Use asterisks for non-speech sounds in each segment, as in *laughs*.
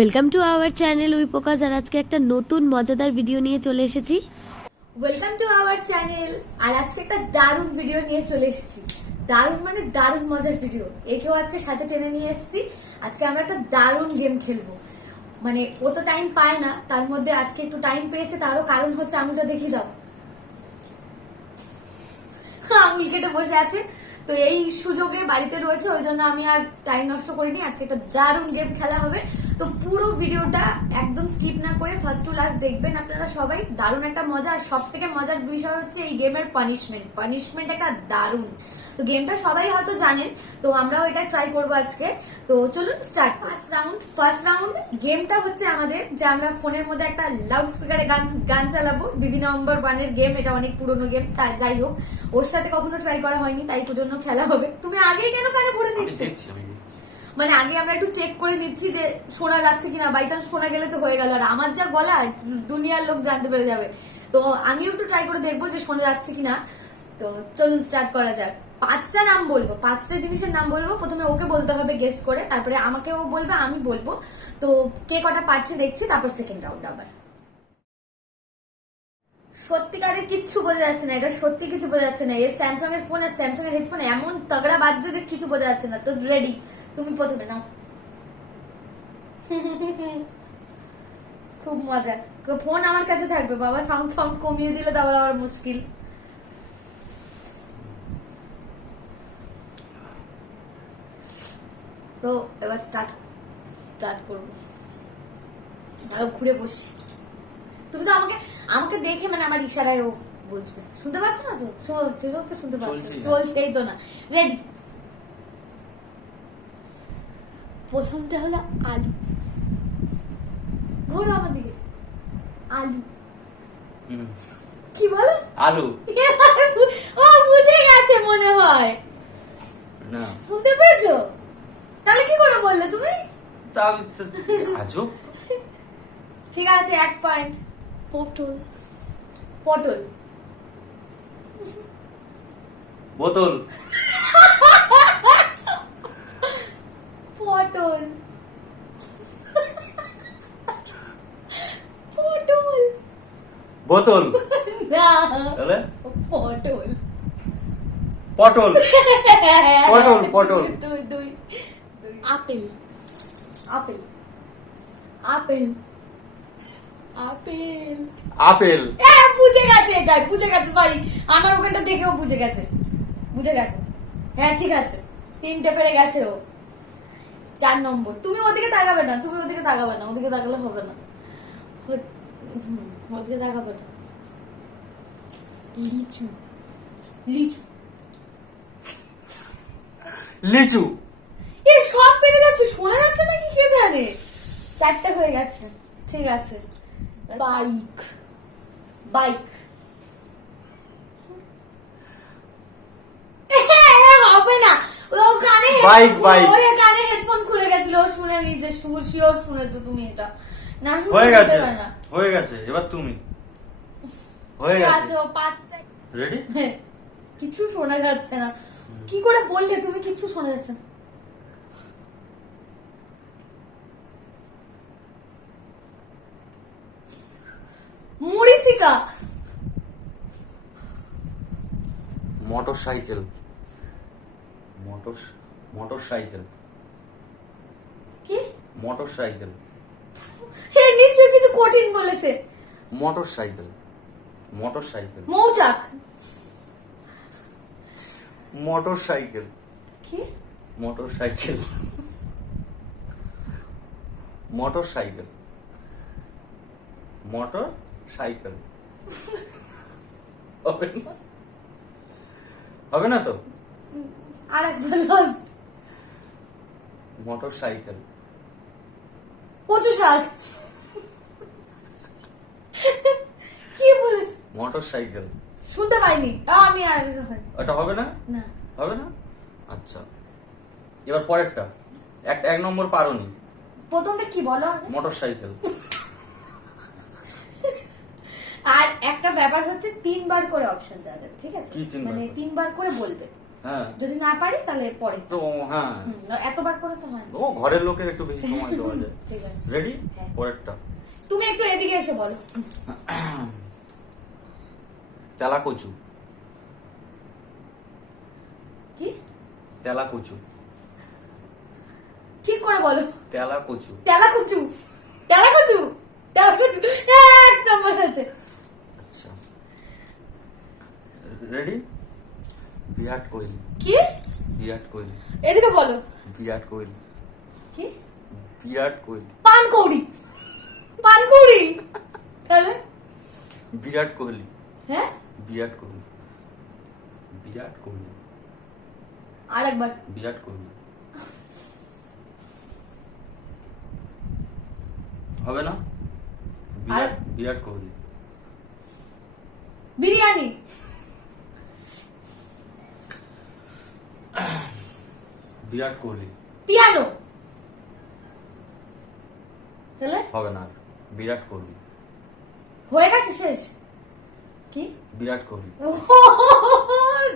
Welcome to our channel we focus আর আজকে একটা নতুন মজাদার ভিডিও নিয়ে চলে এসেছি। ওয়েলকাম টু আওয়ার চ্যানেল আর আজকে একটা দারুণ ভিডিও নিয়ে চলে এসেছি। দারুণ মানে দারুণ মজার ভিডিও একেও আজকে সাথে টেনে নিয়ে এসেছি। আজকে আমরা একটা দারুণ গেম খেলব। মানে ও তো টাইম পায় না। তার মধ্যে আজকে একটু টাইম পেয়েছে। তারও কারণ হচ্ছে আঙুলটা দেখি দাও। আঙুল কেটে বসে আছে। তো এই সুযোগে বাড়িতে রয়েছে। ওই জন্য আমি আর টাইম নষ্ট করিনি। আজকে একটা দারুণ গেম খেলা হবে। তো পুরো ভিডিওটা একদম স্কিপ না করে ফার্স্ট টু লাস্ট দেখবেন আপনারা সবাই। দারুণ একটা মজা। আর সব থেকে মজার বিষয় হচ্ছে এই গেমের পানিশমেন্ট পানিশমেন্ট একটা দারুণ। তো গেমটা সবাই হয়তো জানেন তো আমরাও এটা ট্রাই করব আজকে। তো চলুন start first round first round গেমটা হচ্ছে আমাদের যে আমরা ফোনের মধ্যে একটা লাউড স্পিকারে গান গান চালাবো। দিদি নম্বর ওয়ানের গেম এটা অনেক পুরনো গেম তাই যাই হোক। ওর সাথে কখনো ট্রাই করা হয়নি তাই জন্য খেলা হবে। তুমি আগেই কেন কানে ভরে দিচ্ছে। মানে আগে আমরা একটু চেক করে নিচ্ছি যে শোনা যাচ্ছে কিনা। বাই চান্স শোনা গেলে তো হয়ে গেল। আর আমার যা গলা দুনিয়ার লোক জানতে পেরে যাবে। তো আমিও একটু ট্রাই করে দেখব যে শোনা যাচ্ছে কিনা। তো চলুন স্টার্ট করা যাক। পাঁচটা নাম বলব। পাঁচটা জিনিসের নাম বলব। প্রথমে ওকে বলতে হবে গেস করে। তারপরে আমাকে ও বলবে, আমি বলব। তো কে কটা পাচ্ছে দেখছি, তারপর সেকেন্ড রাউন্ড আবার সত্যিকারের কিচ্ছু বোঝা যাচ্ছে না, এটা সত্যি কিছু বোঝা যাচ্ছে না। এর স্যামসাং এর ফোন আর স্যামসাং এর হেডফোন এমন তগড়া বাজছে যে কিছু বোঝা যাচ্ছে না। তো রেডি তুমি প্রথমে নাও। খুব মজা। ফোন আমার কাছে থাকবে, বাবা সাউন্ড ফাউন্ড কমিয়ে দিলে তারপর আবার মুশকিল। তো এবার স্টার্ট স্টার্ট করব। ভালো ঘুরে বসি তুমি তো আমাকে আমাকে দেখে মানে আমার ইশারায় ও বলবে শুনতে পাচ্ছ না তো? চলছে সব তো শুনতে পাচ্ছ। চলছেই। তো না। রেডি প্রথমটা হলো আলু। ঘোরো আমার দিকে। আলু। কি বলো? আলু। ও বুঝে গেছে মনে হয়। না। শুনতে পেয়েছ? তাহলে কি করে বললে তুমি? আজব। ঠিক আছে এক পয়েন্ট পটল। পটল। বোতল। পটল। পটল। বোতল। না। তাহলে? পটল। পটল। পটল, পটল। দুই দুই দুই। Apple. Apple. Apple. Apple. Apple. হ্যাঁ বুঝে গেছে এটা বুঝে গেছে সরি আমার ওখানটা দেখেও বুঝে গেছে। বুঝে গেছে। হ্যাঁ ঠিক আছে। তিনটে পেরে গেছে ও। চার নম্বর। তুমি ওদিকে তাকাবে না তুমি ওদিকে তাকাবে না ওদিকে তাকালে হবে না। ওদিকে তাকাবে না। লিচু। লিচু। লিচু। এ সব পেরে যাচ্ছে শোনা যাচ্ছে নাকি কে জানে? চারটে হয়ে গেছে। ঠিক আছে। বাইক বাইক হবে না কানে Bike, *laughs* bike. ওরে কানে হেডফোন খুলে গেছিল ও শুনে নিয়েছে সুর শিওর শুনেছো তুমি এটা। না শুনে হয়ে গেছে হয়ে এবার তুমি। *laughs* হয়ে গেছে। ও পাঁচটা রেডি *laughs* কিছু শোনা যাচ্ছে না। কি করে বললে তুমি কিছু শোনা যাচ্ছে না। মুড়িচিকা মোটর সাইকেল মোটর সাইকেল কি? মোটর সাইকেল হে নিশ্চয় কিছু কঠিন বলেছে। মোটর সাইকেল মোটর সাইকেল মৌচাক। মোটর সাইকেল কি? Motorcycle motorcycle. হবে না? তো? আর একবার লাস্ট মোটর সাইকেল। কচু শাক। কি বলেছে মোটর সাইকেল। শুনতে পাইনি। আমি আর হয়। ওটা হবে না? না। হবে না? আচ্ছা। এবার পরেরটা। এক এক নম্বর পারোনি। প্রথমটা কি বলো? মোটর সাইকেল আর একটা ব্যাপার হচ্ছে তিনবার করে অপশন দেওয়া যাবে ঠিক আছে? মানে? তিনবার করে বলবে। হ্যাঁ। যদি না পারি তাহলে পরে। তো হ্যাঁ। এতবার করে তো হয় ও ঘরের লোকের একটু বেশি সময় দেওয়া যায়। *laughs* ঠিক আছে। রেডি হ্যাঁ। পরেরটা। তুমি একটু এদিকে এসে বলো। তেলা কচু কি? তেলা কচু ঠিক করে বলো। তেলা কচু তেলা কুচু তেলা কুচু তেলা কুচু এক নম্বর আছে আচ্ছা রেডি বিরাট কোহলি। কি? বিরাট কোহলি। এদিকে বলো। বিরাট কোহলি। কি? বিরাট কোহলি। পানকৌড়ি পানকৌড়ি তাহলে? বিরাট কোহলি। হ্যাঁ? বিরাট কোহলি। বিরাট কোহলি। আর একবার বিরাট কোহলি। হবে না? বিরাট বিরাট কোহলি। বিরিয়ানি। বিরাট কোহলি। পিয়ানো। তাহলে? হবে না বিরাট কোহলি। হয়ে গেছে শেষ? কি? বিরাট কোহলি।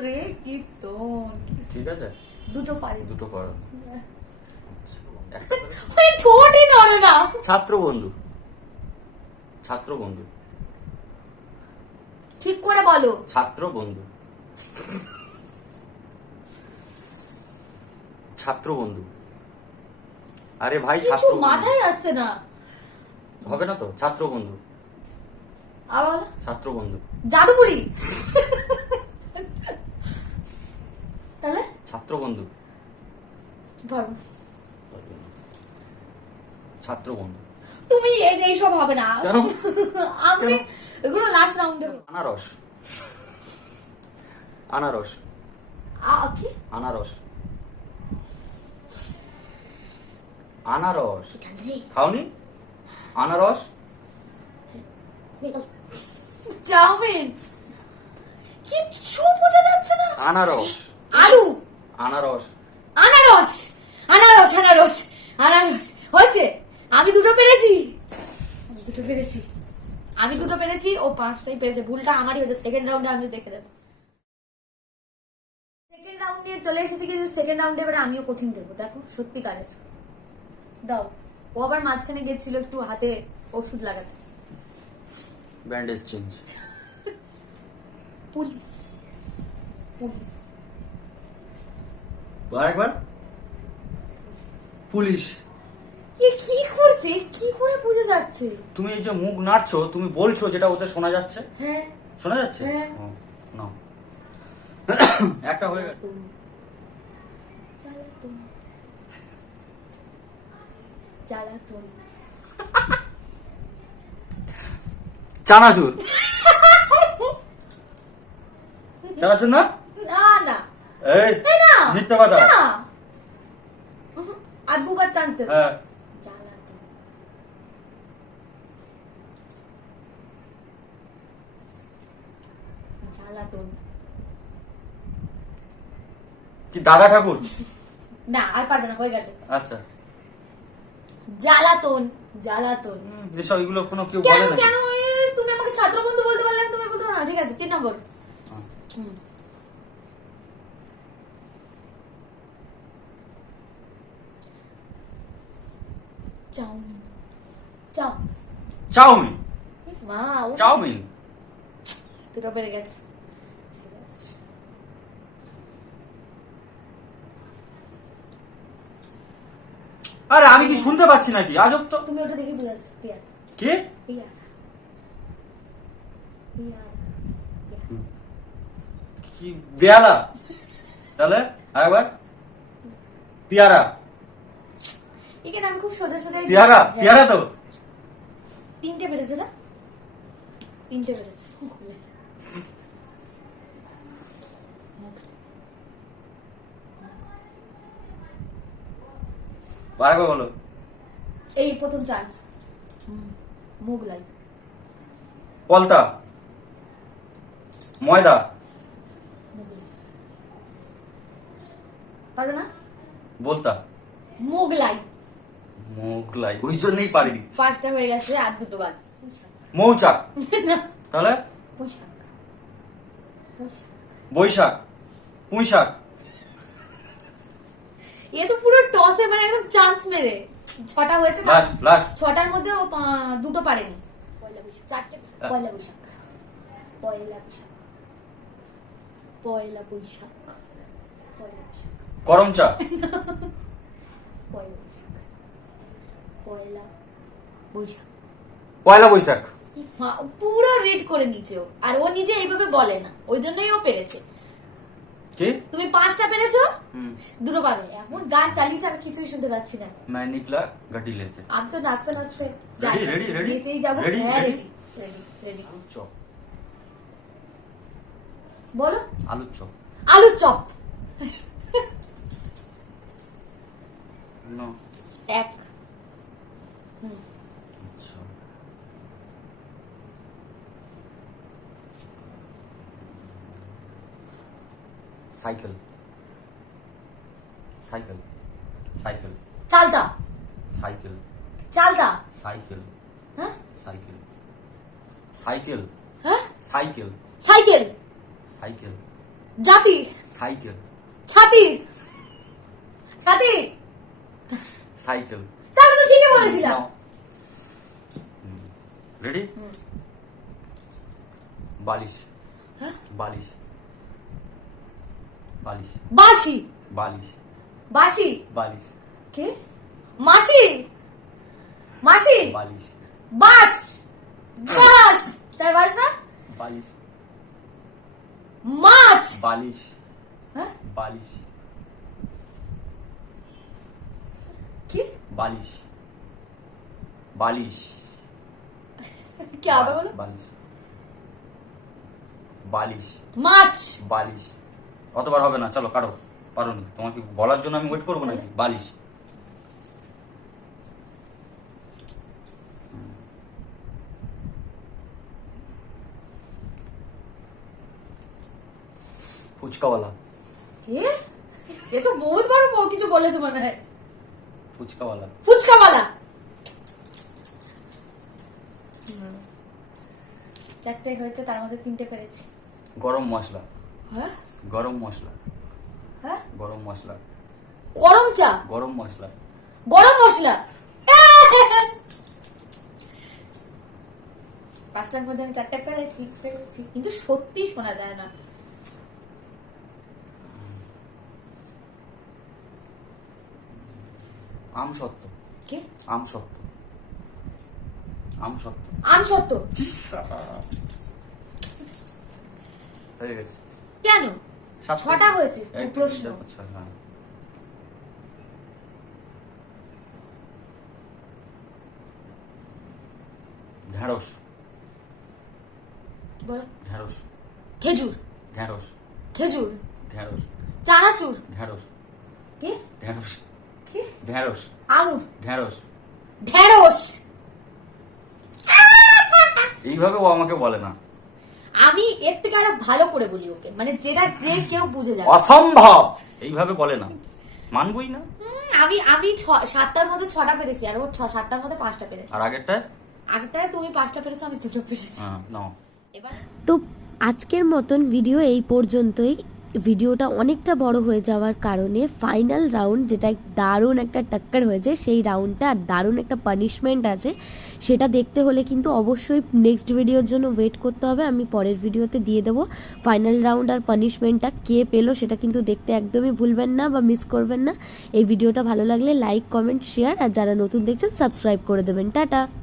রে কি তোর? ঠিক আছে? দুটো পারি। দুটো। ওই ঠোঁটই নড়ে না। ছাত্র বন্ধু। ছাত্র বন্ধু। ঠিক করে বলো। ছাত্র বন্ধু। ছাত্র বন্ধু আরে ভাই ছাত্র মাথায় আসছে না। হবে না তো? ছাত্র বন্ধু আবার? ছাত্র বন্ধু জাদুপুরি তাহলে? ছাত্র বন্ধু ছাত্র বন্ধু তুমি এ- এইসব হবে না? আমি এগুলো লাস্ট রাউন্ডে আনারস। আনারস। আনারস। আনারস। খাওনি? আনারস? চাউমিন? কিচ্ছু বোঝা যাচ্ছে না। আনারস। আলু? আনারস। আনারস? আনারস আনারস আনারস। হয়েছে? আমি দুটো পেরেছি। আমি দুটো পেরেছি। আমি দুটো পেরেছি ও পাঁচটাই পেরেছে। ভুলটা আমারই হয়েছে। সেকেন্ড রাউন্ডে আমি দেখে দেবো। সেকেন্ড রাউন্ডে চলে এসেছি কিন্তু সেকেন্ড রাউন্ডে এবারে আমিও কঠিন দেবো। দেখো সত্যিকারের। দাও। ও আবার মাঝখানে গেছিল একটু হাতে ওষুধ লাগাতে। Bandage change. পুলিশ। পুলিশ। একবার? পুলিশ। এ কি করছে? কি করে বুঝে যাচ্ছে? তুমি এই যে মুখ নাড়ছো তুমি বলছো যেটা ওতে শোনা যাচ্ছে? হ্যাঁ। শোনা যাচ্ছে? হ্যাঁ। নাও। *coughs* একটা হয়ে গেছে জ্বালাতন। চানাচুর? চানাচুর না? না না। এই মিথ্যা কথা। আর দুবার চান্স দেবো। হ্যাঁ। জ্বালাতন। কি দাদা ঠাকুর? না আর পারবে না হয়ে গেছে। আচ্ছা। জ্বালাতন জ্বালাতন। এসব এগুলো কোনো কেউ বলে না কেন তুমি আমাকে ছাত্র বন্ধু বলতে পারলে আমি তোমায় বলতে না। ঠিক আছে তিন নম্বর। চাউমিন। চাউমিন? মা চাউমিন? দুটো বেড়ে গেছে ঠিক আছে। আরে আমি কি শুনতে পাচ্ছি নাকি? আজব তো তুমি ওটা দেখে বুঝাচ্ছ পিয়ার। কে? পিয়ার। কি বেয়ালা। তাহলে আরেকবার। পিয়ারা। এখানে আমি খুব সোজা সোজা পেয়ারা পেয়ারা তো। তিনটে বেড়েছে না? তিনটে বেড়েছে। আরেকবার বলো? এই প্রথম চান্স মোগলাই। পলতা। ময়দা। পারো না? বলতা। মোগলাই। মোগলাই। ওই জন্যই পারিনি। পাঁচটা হয়ে গেছে আর দুটো বাদ। মৌচাক। তাহলে? বৈশাখ। পুঁই শাক এ তো পুরো টসে মানে একদম চান্স মেরে। ছটা হয়েছে তার- লাস্ট লাস্ট ছটার মধ্যে দুটো পারেনি। পয়লা বৈশাখ। চারটে। পয়লা বৈশাখ। পয়লা বৈশাখ। পয়লা বৈশাখ। পয়লা বৈশাখ। গরম চা। পয়লা বৈশাখ। পয়লা বৈশাখ। পয়লা বৈশাখ। পুরো রিড করে নিচে ও। আর ও নিজে এইভাবে বলে না। ওই জন্যই ও পেরেছে। কি তুমি পাঁচটা পেরেছো হুম দুটো পাবে এখন গান চালিয়েছে আমি কিছুই শুনতে পাচ্ছি না मैं निकला गड्डी लेके আমি তো নাচতে নাচতে Ready, ready, ready? নেচেই যাবো Ready, হ্যাঁ ready? Ready ready ready chop বলো আলুর চপ আলুর চপ না এক হুম সাইকেল সাইকেল সাইকেল চালতা। সাইকেল চালতা। সাইকেল হ্যাঁ? সাইকেল সাইকেল হ্যাঁ? সাইকেল সাইকেল সাইকেল জাতি। সাইকেল ছাতি। ছাতি। সাইকেল তাহলে তো ঠিকই বলেছিলাম। রেডি বালিশ। হ্যাঁ? বালিশ। বালিশ বাসি বালিশ বাসি বালিশ কে মাসি মাসি বালিশ বাস বাস তাই বাস না বালিশ মাছ বালিশ হ্যাঁ বালিশ কি বালিশ বালিশ কি আবার বলো বালিশ বালিশ মাছ বালিশ অতবার হবে না চলো কাটো। পারো নি। তোমাকে বলার জন্য আমি ওয়েট করব নাকি? বালিশ। ফুচকাওয়ালা। এ? তো বহুত বড় বউ কিছু বলেছে মনে হয়। ফুচকাওয়ালা। ফুচকাওয়ালা! চারটে হয়েছে তার মধ্যে তিনটে পেরেছি। গরম মশলা। হ্যাঁ? গরম মশলা। হ্যাঁ? গরম মশলা। গরম চা? গরম মশলা। গরম মশলা? পাঁচটার মধ্যে আমি চারটে পেরেছি পেরেছি কিন্তু সত্যি শোনা যায় না। আম সত্য। কে? আম সত্য। আম সত্য। আম সত্য? হয়ে গেছে। কেন? ছটা হয়েছে? প্রশ্ন। কি বলো? ঢেঁড়স। খেজুর। ঢেঁড়স। খেজুর। ঢেঁড়স। চানাচুর। ঢেঁড়স। কে? ঢেঁড়স। কি? ঢেঁড়স। আঙুর ঢেঁড়স। ঢেঁড়স। এইভাবে ও আমাকে বলে না। আমি এর থেকে আরও ভালো করে বলি ওকে। মানে যেটা যে কেউ বুঝে যাবে। অসম্ভব! এইভাবে বলে না। মানবই না। আমি আমি ছ- সাতটার মধ্যে ছটা পেরেছি আর ও ছ সাতটার মধ্যে পাঁচটা পেরেছি। আর আগেরটা আগেরটায় তুমি পাঁচটা পেরেছ আমি দুটো পেরেছি। হ্যাঁ নাও। এবার তো আজকের মতন ভিডিও এই পর্যন্তই। ভিডিওটা অনেকটা বড় হয়ে যাওয়ার কারণে ফাইনাল রাউন্ড যেটা দারুণ একটা টাক্কার হয়েছে, সেই রাউন্ডটা আর দারুণ একটা পানিশমেন্ট আছে। সেটা দেখতে হলে কিন্তু অবশ্যই নেক্সট ভিডিওর জন্য ওয়েট করতে হবে। আমি পরের ভিডিওতে দিয়ে দেবো। ফাইনাল রাউন্ড আর পানিশমেন্টটা কে পেল সেটা কিন্তু দেখতে একদমই ভুলবেন না বা মিস করবেন না। এই ভিডিওটা ভালো লাগলে লাইক কমেন্ট শেয়ার আর যারা নতুন দেখছেন সাবস্ক্রাইব করে দেবেন। টাটা!